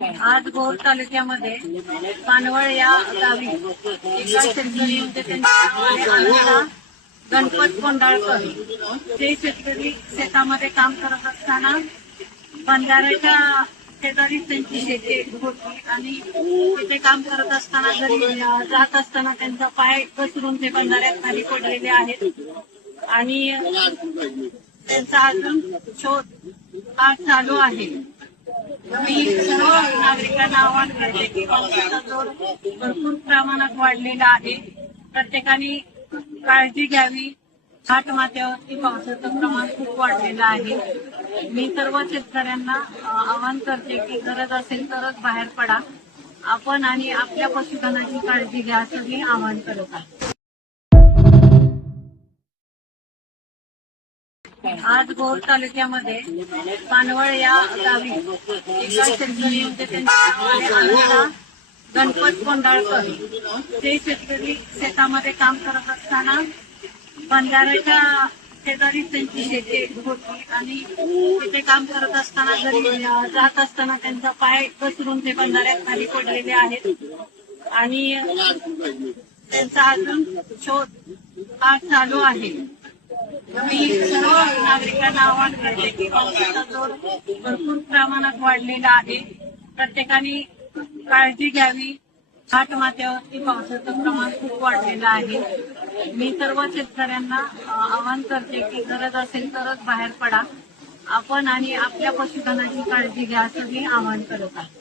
आज भोर तालुक्यामध्ये पानवळ या गावी एका शेतकरी त्यांच्या गणपत कोंडाळकर ते शेतकरी शेतामध्ये काम करत असताना बंधाऱ्याच्या शेजारी त्यांची शेती होती आणि तिथे काम करत असताना घरी जात असताना त्यांचा पाय घसरून ते बंधाऱ्यात खाली पडलेले आहेत आणि त्यांचा अजून शोध आज चालू आहे. मी सर्व नागरिकांना आवाहन करते की पावसाचा जोर भरपूर प्रमाणात वाढलेला आहे. प्रत्येकाने काळजी घ्यावी. घाट माथ्यावरती पावसाचं प्रमाण खूप वाढलेलं आहे. मी सर्व शेतकऱ्यांना आवाहन करते की गरज असेल तरच बाहेर पडा आपण आणि आपल्या पशुधनाची काळजी घ्या असं मी आवाहन करत आहे. आज भोर तालुक्यामध्ये पानवळ या गावी एका शेतकरी त्यांच्या गणपत कोंडाळकर ते शेतकरी शेतामध्ये काम करत असताना बंधाऱ्याच्या शेजारी त्यांची शेती होती आणि तिथे काम करत असताना घरी जात असताना त्यांचा पाय घसरून ते बंधाऱ्यात खाली पडलेले आहेत आणि त्यांचा अजून शोध आज चालू आहे. मी सर्व नागरिकांना आवाहन करते की पावसाचा जोर भरपूर प्रमाणात वाढलेला आहे. प्रत्येकाने काळजी घ्यावी. घाट माथ्यावरती पावसाचं प्रमाण खूप वाढलेलं आहे. मी सर्व शेतकऱ्यांना आवाहन करते की गरज असेल तरच बाहेर पडा आपण आणि आपल्या पशुधनाची काळजी घ्या असं मी आवाहन करत आहे.